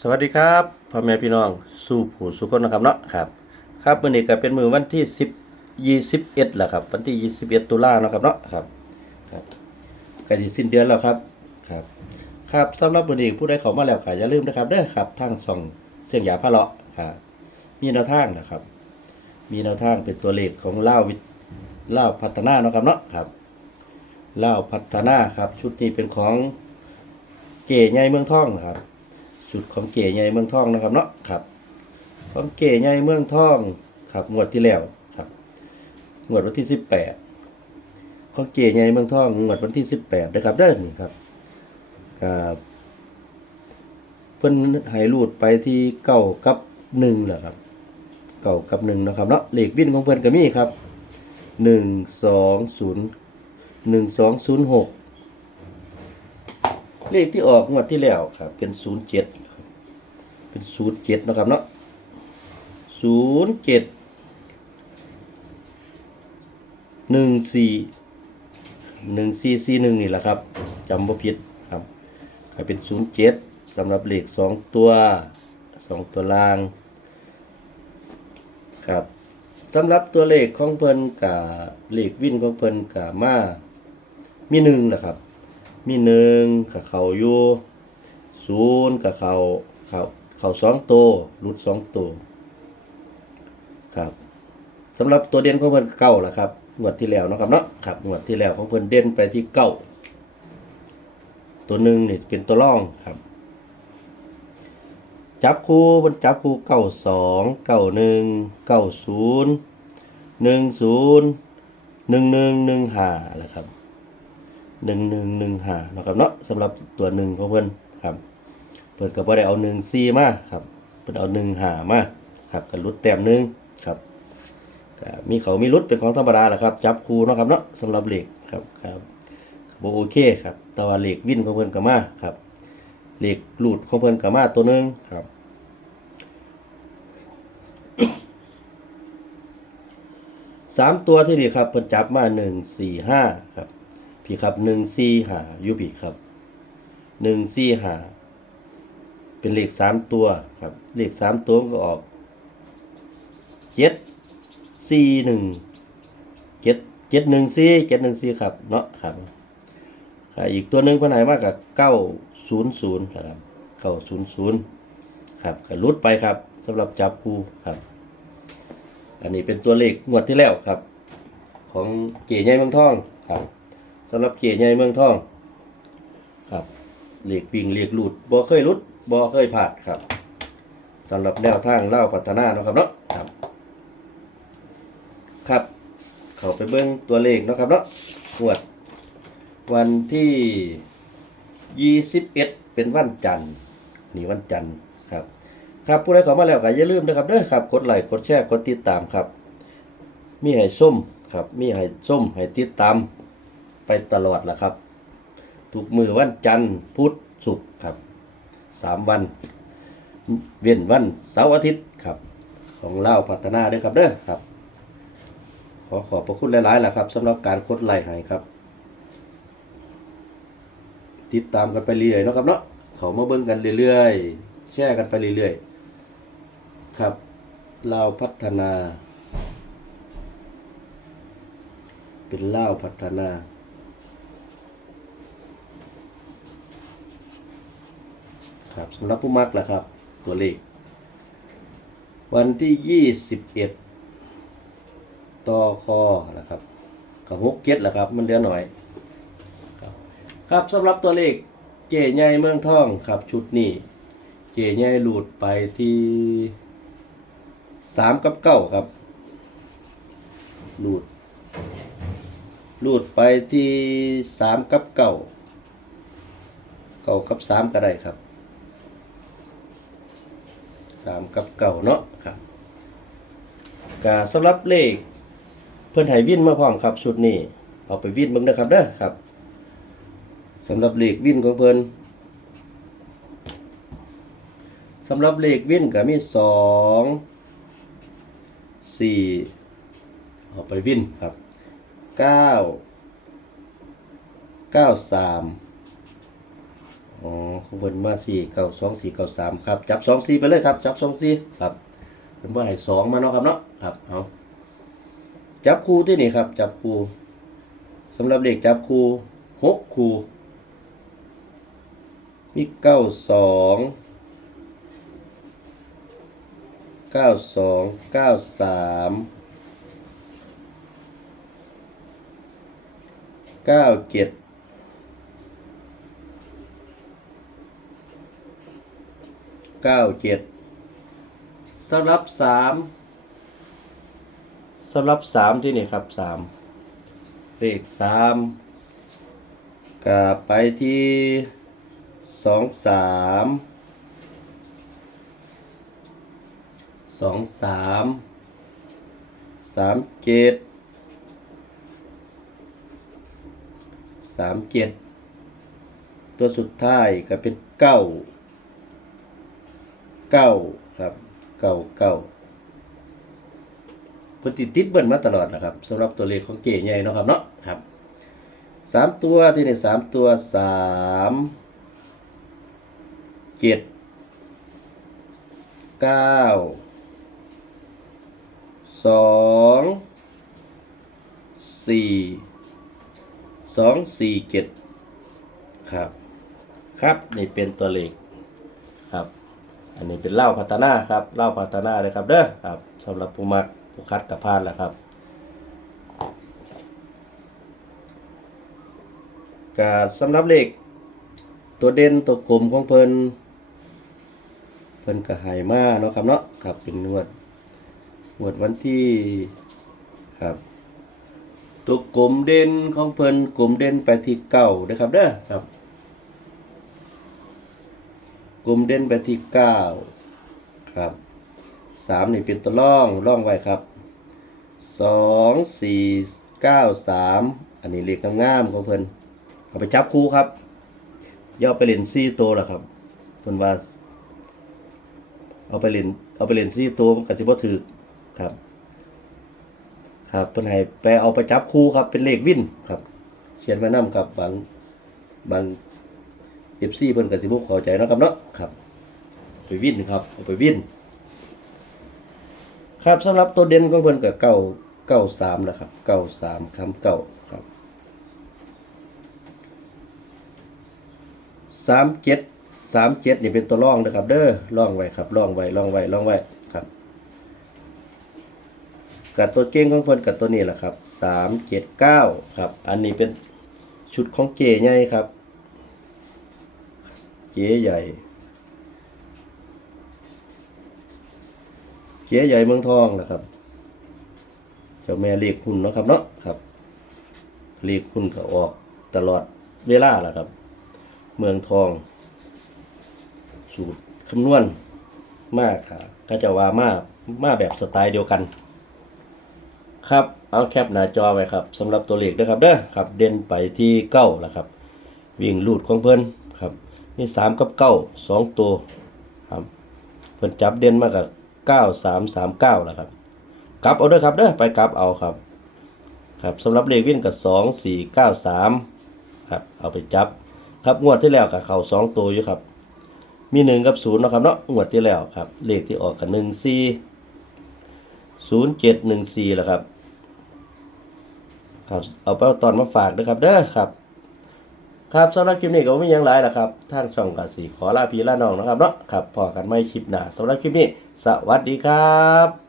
สวัสดีครับพ่อแม่พี่น้องสู่ผู้สุคนนะครับเนาะครับ ครับมื้อนี้ก็เป็นมือวันที่10 21แหละครับ วันที่21ตุลาเนาะครับเนาะครับครับใกล้สิสิ้นเดือนแล้วครับครับ ครับสำหรับมื้อนี้ผู้ใดเข้ามาแล้วก็อย่าลืมนะครับเด้อครับทางช่องเสียงหยาพะเลาะครับมีแนวทางนะครับ มีแนวทางเป็นตัวเลขของเล่าววิทย์ลาพัฒนาเนาะครับเนาะครับเล่าพัฒนาครับ ชุดนี้เป็นของเก๋ใหญ่เมืองท่องนะครับ ชุดของเก๋ใหญ่เมืองทองนะครับเนาะครับ ของเก๋ใหญ่เมืองทองครับงวดที่แล้วครับงวดวันที่สิบแปดของเก๋ใหญ่เมืองทองงวดวันที่สิบแปดนะครับเด้อนี่ครับครับเพิ่นให้รูดไปที่เก้ากับหนึ่งแหละครับเก้ากับหนึ่งนะครับเนาะเลขวินของเพิ่นก็มีครับหนึ่งสองศูนย์หนึ่งสองศูนย์หกเลขที่ออกงวดที่แล้วครับ เป็นศูนย์เจ็ด เป็นศูนย์เจ็ดนะครับเนาะศูนย์เจ็ดหนึ่งสี่หนึ่งสี่สี่หนึ่งนี่แหละครับจำบ่ผิดครับก็เป็นศูนย์เจ็ดสำหรับเลขสองตัวสองตัวล่างครับสำหรับตัวเลขของเพิ่นกับเลขวิ่นของเพิ่นกับมามีหนึ่งนะครับ มีหนึ่งกับเขาอยู่ศูนย์กับเขาเขา เขาสองตัวรุดสองตัวครับสำหรับตัวเด่นของเพิ่นเก้าละครับงวดที่แล้วนะครับเนาะครับงวดที่แล้วของเพิ่นเด่นไปที่เก้าตัวหนึ่งนี่เป็นตัวร่องครับ จับคู่มันจับคู่เก้าสองเก้าหนึ่งเก้าศูนย์หนึ่งศูนย์หนึ่งหนึ่งหนึ่งห้าแหละครับหนึ่งหนึ่งหนึ่งหานะครับเนาะสำหรับตัวหนึ่งของเพิ่น เพิ่นก็บ่ได้เอาหนึ่งซีมาครับเพิ่นเอาหนึ่งหามาครับก็ลุดแต้มหนึงครับก็มีเขามีลุดเป็นของธรรมดาแหละครับ จับคู่เนาะครับเนาะสำหรับเหล็กครับครับบ่โอเคครับแต่ว่าเหล็กวินของเพิ่นก็มาครับเหล็กหลุดของเพิ่นก็มาตัวหนึงครับสามตัวที่นี่ครับเพิ่นจับมาหนึ่งสี่ห้าครับพี่ครับหนึ่งสี่หาอยูพี่ครับหนึ่งสี่หา เป็นเลขสามตัวครับ เลขสามตัวก็ออกเจ็ดสี่หนึ่งเจ็ดเจ็ดหนึ่งสี่เจ็ดหนึ่งสี่ครับเนาะครับค่ะอีกตัวหนึ่งพันไหนมากกับเก้าศูนย์ศูนย์ครับเก้าศูนย์ศูนย์ครับก็ลุดไปครับสำหรับจับคู่ครับ อันนี้เป็นตัวเลขงวดที่แล้วครับ ของเก๋ใหญ่เมืองทองครับสำหรับเกียร์ใหญ่เมืองทองครับเล็กวิ่งเล็กหลุดบ่เคยหลุด บ่เคยผ่านครับสำหรับแนวทางเล่าพัฒนาเนาะครับเนาะครับ ครับ เข้าไปเบิ่งตัวเลขเนาะครับเนาะงวด วันที่ยี่สิบเอ็ดเป็นวันจันทร์นี่วันจันทร์ครับ ครับผู้ใดเข้ามาแล้วก็อย่าลืมนะครับเด้อครับกดไลค์กดแชร์กดติดตามครับ มีให้ส้มครับ มีให้ส้มให้ติดตามไปตลอดแหละครับ ทุกมือวันจันทร์พุธศุกร์ครับ สามวัน เว้นวันเสาร์อาทิตย์ครับ ของเล่าพัฒนาด้วยครับเด้อครับ ขอขอบพระคุณหลายๆล่ะครับสำหรับการกดไลค์ให้ครับ ติดตามกันไปเรื่อยเนาะครับเนาะเขามาเบิ่งกันเรื่อยๆ แชร์กันไปเรื่อยๆ ครับเลาพัฒนา เป็นเล่าพัฒนา ครับสำหรับผู้มักล่ะครับ ตัวเลข วันที่ยี่สิบเอ็ดต่อคอนะครับกับหกเจ็ดละครับ มันเหลือหน่อยครับครับสำหรับตัวเลขเจใหญ่เมืองทองครับชุดนี้เจใหญ่หลุดไปที่สามกับเก้าครับหลุดรูดไปที่สามกับเก้าเก้ากับสามก็ได้ครับ สามกับเก้าเนาะครับกาสำหรับเลข เพื่อนให้วินมาพร้อมครับชุดนี้เอาไปวินเบิ่งนะครับเด้อครับสำหรับเลขวินของเพิ่นสำหรับเลขวินก็มีสองสี่เอาไปวินครับเก้าเก้าสาม อ๋อของเพิ่นมาสี่เก้าสองสี่เก้าสามครับ จับสองสี่ไปเลยครับ จับสองสี่ครับเพิ่นว่าให้สองมาเนาะครับเนาะครับเอาจับคู่ที่นี่ครับ จับคู่สำหรับเลขจับคู่หกคู่มีเก้าสองเก้าสองเก้าสามเก้าเจ็ด เก้าเจ็ดสำหรับสามสำหรับสามที่นี่ครับสามเลขสามกลับไปที่สองสามสองสามสามเจ็ดสามเจ็ดตัวสุดท้ายก็เป็นเก้า เก้าครับเก้าเก้าพนติดติดเบิ้ลมาตลอดนะครับสำหรับตัวเลขของเก๋ใหญ่เนาะครับเนาะครับสามตัวที่นี่สามตัวสามเจ็ดเก้าสองสี่สองสี่เจ็ดครับ ครับนี่เป็นตัวเลขครับ อันนี้เป็นเหล้าพัฒนาครับเหล้าพัฒนาเลยครับเด้อครับสำหรับผู้มักผู้คัดกับพานแหละครับกาสำหรับเลขตัวเด่นตัวกลมของเพิ่นเพิ่นก็หายมาเนาะครับเนาะครับเป็นงวดงวดวันที่ครับตัวกลมเด่นของเพิ่นกลมเด่นไปที่เก้าเด้อครับเด้อครับ กลุ่มเด่นไปที่เก้าครับสามนี่เป็นตัวล่องล่องไว้ครับสองสี่เก้าสามอันนี้เลขงามๆของเพิ่นเอาไปจับคู่ครับย่อไปเล่นซี่ตัวละครับเพิ่นว่า เอาไปเล่นเอาไปเล่นซี่ตัวมันก็สิบ่ถูกครับ ครับเพิ่นให้ไปเอาไปจับคู่ครับเป็นเลขวินครับเขียนไว้นํครับบางบาง เอฟซีเพิ่นก็สิบ่เข้าใจนะครับเนาะครับ ไปวินครับเอาไปวินครับสำหรับตัวเด่นของเพิ่นก็เก้าเก้าสามนะครับเก้าสามคำเก้าครับสามเจ็ดสามเจ็ดนี่เป็นตัวร่องนะครับ เด้อร่องไว้ครับร่องไว้ร่องไว้ร่องไว้ครับกับตัวเก่งของเพิ่นกับตัวนี้แหละครับสามเจ็ดเก้าครับ อันนี้เป็นชุดของเก๋ใหญ่ครับ เจ๊ใหญ่เจ๊ใหญ่เมืองทองนะครับ เจ้าแม่เรียกคุณนะครับเนาะครับเรียกคุณก็ออกตลอดเวลาแหละครับ เมืองทอง สูตรคำนวณมากค่ะก็จะว่ามามาแบบสไตล์เดียวกัน ครับเอาแคปหน้าจอไว้ครับสำหรับตัวเลขนะครับเด้อครับ เด่นไปที่เก้าแล้วครับ วิ่งลูดของเพิ่นครับ มีสามกับเก้าสองตัวครับเพิ่นจับเด่นมากับเก้าสามสามเก้าแหละครับกลับเอาเด้อครับเด้อไปกลับเอาครับ ครับสำหรับเลขวิ่งกับสองสี่เก้าสามครับเอาไปจับครับงวดที่แล้วกับเขาสองตัวอยู่ครับ มีหนึ่งกับศูนย์นะครับเนาะงวดที่แล้วครับ เลขที่ออกกับหนึ่งสี่ศูนย์เจ็ดหนึ่งสี่แหละครับครับ เอาไปตอนมาฝากด้วยครับเด้อครับ ครับสำหรับคลิปนี้ก็ไม่ยังหลายล้วครับทางช่องกสีขอลาพี่ลาน้องนะครับเนาะครับพอกันไม่คลิปหน้าสำหรับคลิปนี้ สวัสดีครับ